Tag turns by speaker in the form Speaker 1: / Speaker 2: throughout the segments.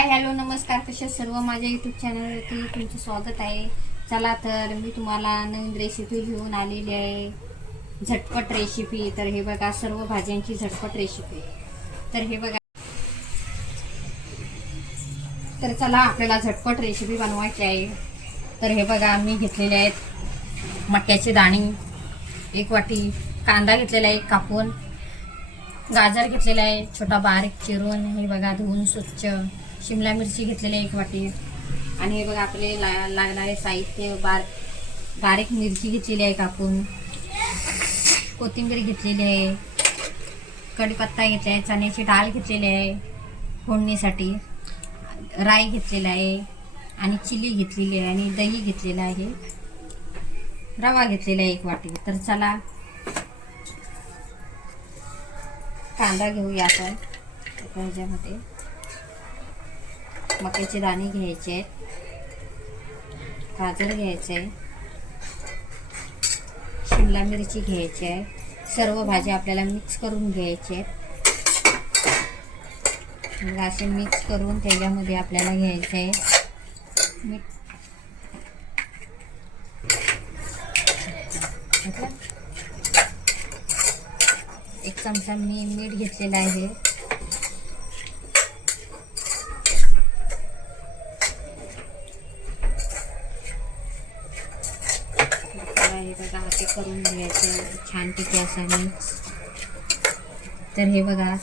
Speaker 1: Hi hello नमस्कार. कशा सर्व? माझ्या यूट्यूब चॅनलवरती तुमचं स्वागत आहे. चला तर मी तुम्हाला नवीन रेसिपी घेऊन आलेली आहे. झटपट रेसिपी तर हे बघा सर्व भाज्यांची झटपट रेसिपी तर हे बघा. तर चला आपल्याला झटपट रेसिपी बनवायची आहे. तर हे बघा मी घेतलेले आहेत मक्याचे दाणे. एक वाटी कांदा घेतलेला आहे कापून. गाजर घेतलेला आहे छोटा बारीक चिरून. हे बघा धुवून स्वच्छ. शिमला मिरची घेतलेली आहे एक वाटी. आणि हे बघा आपले ला लागणारे साहित्य बार बारीक मिरची घेतलेली आहे कापून. कोथिंबीर घेतलेली आहे. कढीपत्ता घेतला आहे. चण्याची डाळ घेतलेली आहे. फोडणीसाठी. राई घेतलेला आहे. आणि चिली घेतलेली आहे. आणि दही घेतलेलं आहे. रवा घेतलेला आहे एक वाटी. तर चला कांदा घेऊया आपण. एका ह्याच्यामध्ये. मक्याचे दाणे घ्यायचे. आहेत गाजर घ्यायचे. आहे शिमला मिरची घ्यायची आहे. सर्व भाज्या आपल्याला मिक्स करून घ्यायचे आहेत. असे मिक्स करून त्याच्यामध्ये आपल्याला घ्यायचे आहे. मीठ. एक चमचा मी मीठ घेतलेला आहे. आता हे बघा ते करून घ्यायचं छानपैकी असं तर हे बघा.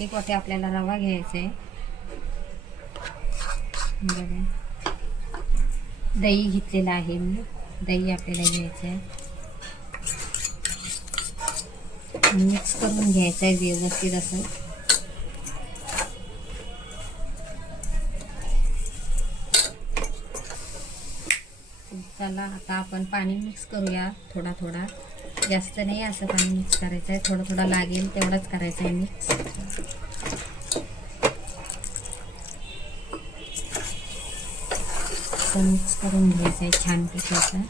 Speaker 1: एक वाटे आपल्याला रवा घ्यायचा आहे बघा. दही घेतलेलं आहे मी. दही आपल्याला घ्यायचं आहे मिक्स करून घ्यायचं आहे व्यवस्थित असं. चला आता आपण पाणी मिक्स करूया थोडा थोडा. जास्त नाही असं पाणी मिक्स करायचं आहे. थोडं थोडं लागेल तेवढंच करायचं आहे मिक्स. मिक्स करून घ्यायचं आहे छानपैकी असं.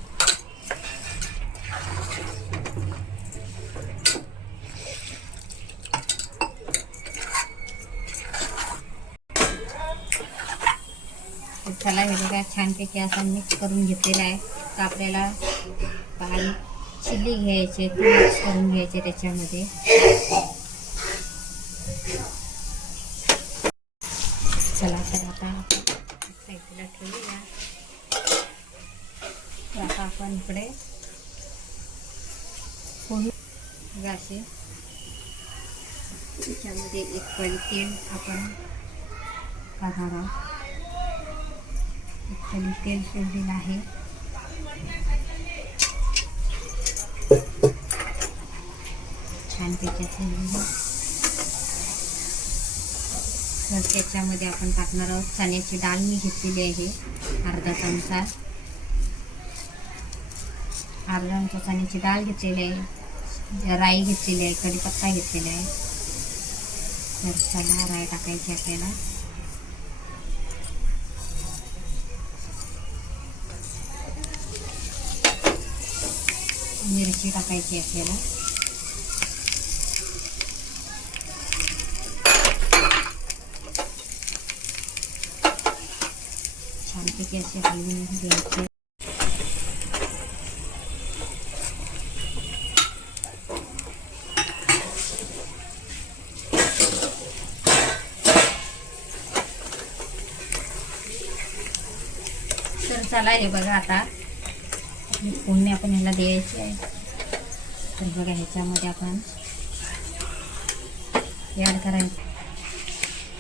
Speaker 1: मसाला हे बघा छानपैकी असं मिक्स करून घेतलेला आहे. तर आपल्याला पाणी चिली घ्यायचे मिक्स करून घ्यायचे त्याच्यामध्ये. चला तर आता साईडला ठेवूया. तर आता आपण इकडे पोळी गाशी त्याच्यामध्ये एक पळी तेल आपण टाकणार आहोत. एक तेल सोडलेलं आहे. छान त्याच्यात तर त्याच्यामध्ये आपण टाकणार आहोत चण्याची डाळ मी घेतलेली आहे अर्धा चमचा. अर्धा चमचा चण्याची डाळ घेतलेली आहे. राई घेतलेली आहे कढीपत्ता घेतलेला आहे. तर चला राई टाकायची आपल्याला. मिरची टाकायची आपल्याला. छानपैकी असे हलवून घ्यायचे. तर चला हे बघा आता. फोडणी आपण ह्याला द्यायची आहे. तर बघा ह्याच्यामध्ये आपण ॲड करायचं.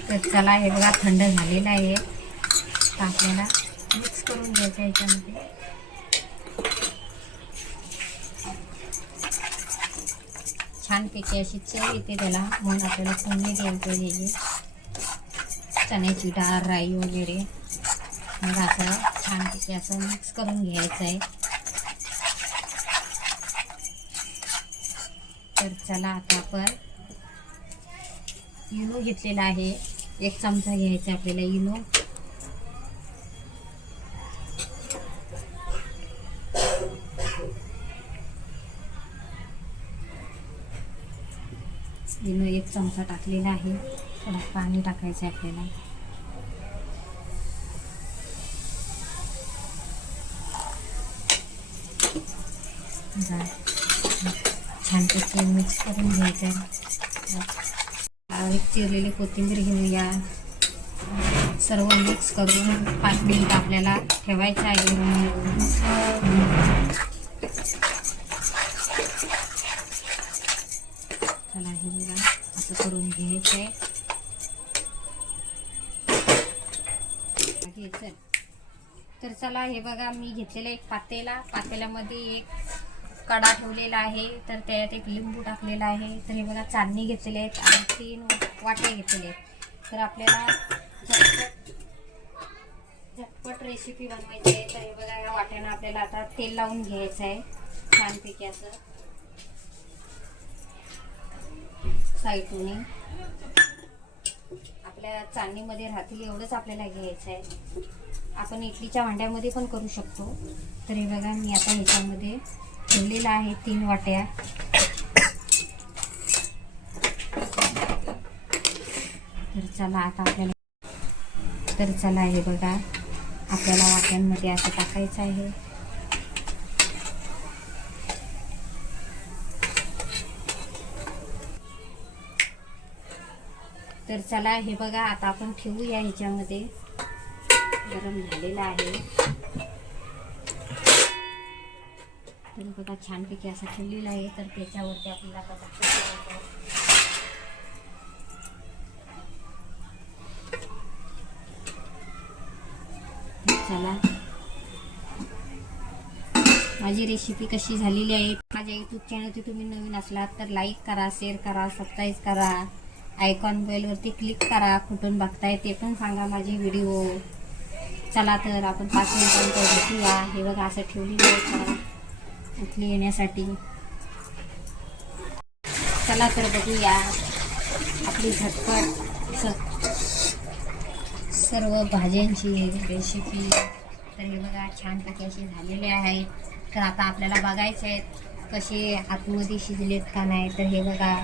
Speaker 1: तर चला हे बघा थंड झालेला आहे. तर आपल्याला मिक्स करून घ्यायचं ह्याच्यामध्ये छानपैकी अशी चव येते त्याला. म्हणून आपल्याला फोडणी द्यायचं पाहिजे चण्याची डाळ राई वगैरे. मग असं छानपैकी असं मिक्स करून घ्यायचं आहे. तर चला आता आपण इनो घेतलेला आहे. एक चमचा घ्यायचा आपल्याला इनो. इनो एक चमचा टाकलेला आहे. थोडा पाणी टाकायचं आहे आपल्याला. जा. छानपैकी मिक्स करून घ्यायचं. बारीक चिरलेली कोथिंबीर घेऊया सर्व मिक्स करून पाच मिनिट आपल्याला ठेवायचं आहे चला हे बघा असं करून घ्यायचं. आहे तर चला हे बघा मी घेतलेलं एक पातेला. पातेल्यामध्ये एक कडा ठेवलेला आहे तर त्यात एक लिंबू टाकलेला आहे. तर हे बघा चांदणी घेतलेले आहेत आणि तीन वाटे घेतलेले आहेत. तर आपल्याला झटपट झटपट रेसिपी बनवायची आहे. तर हे बघा या वाट्यानं आपल्याला आता तेल लावून घ्यायचं आहे छानपैकी असं. साईटून. आपल्या चांदणीमध्ये राहतील एवढंच आपल्याला घ्यायचं आहे. आपण इडलीच्या भांड्यामध्ये पण करू शकतो. तर हे बघा मी आता ह्याच्यामध्ये ठेवलेलं आहे तीन वाट्या. तर चला आता आपल्याला तर चला हे बघा. आपल्याला वाट्यांमध्ये असं टाकायचं आहे. तर चला हे बघा आता आपण ठेवूया ह्याच्यामध्ये. गरम झालेला आहे. तर बघा छानपैकी असा ठेवलेला आहे. तर त्याच्यावरती आपल्याला बघा चला. माझी रेसिपी कशी झालेली आहे? माझ्या यूट्यूब चॅनलवरती तुम्ही नवीन असलात तर लाईक करा शेअर करा सबस्क्राईब करा. आयकॉन बेलवरती क्लिक करा. कुठून बघताय ते पण सांगा माझे व्हिडिओ चला तर आपण पाच मिनिटांतर भेटूया हे बघा असं ठेवलेलं आहे. का येण्यासाठी. चला तर बघूया आपली झटपट सर्व भाज्यांची रेसिपी तर हे बघा छानपैकी अशी झालेले आहेत. तर आता आपल्याला बघायचे आहेत कसे आतमध्ये शिजलेत का नाही. तर हे बघा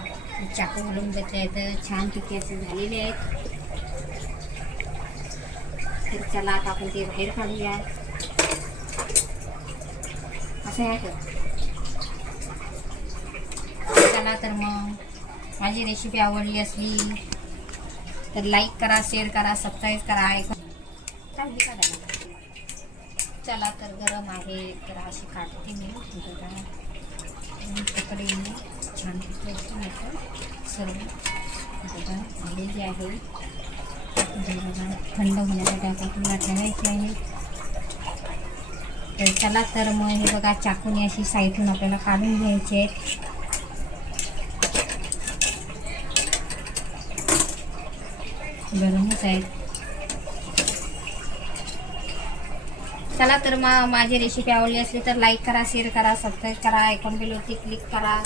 Speaker 1: चाकू घालून घेतले तर छानपैकी असे झालेले आहेत. तर चला आता आपण ते बाहेर काढूया. असं चला तर मग. माझी रेसिपी आवडली असली तर लाईक करा शेअर करा सबस्क्राईब करा ऐका चांगली काढायला चला तर गरम आहे तर अशी काढते मी. तिकडे मी छान सर्व. हे आहे. थंड होण्यासाठी आपण पुन्हा ठेवायची आहे. तर चला तर मग हे बघा चाकूने अशी साईडून आपल्याला काढून घ्यायचे आहेत. गरमच आहेत चला तर मग माझी रेसिपी आवडली असली तर लाईक करा शेअर करा सबस्क्राईब करा ऐकून बिलवरती क्लिक करा.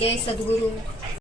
Speaker 1: जय सद्गुरू.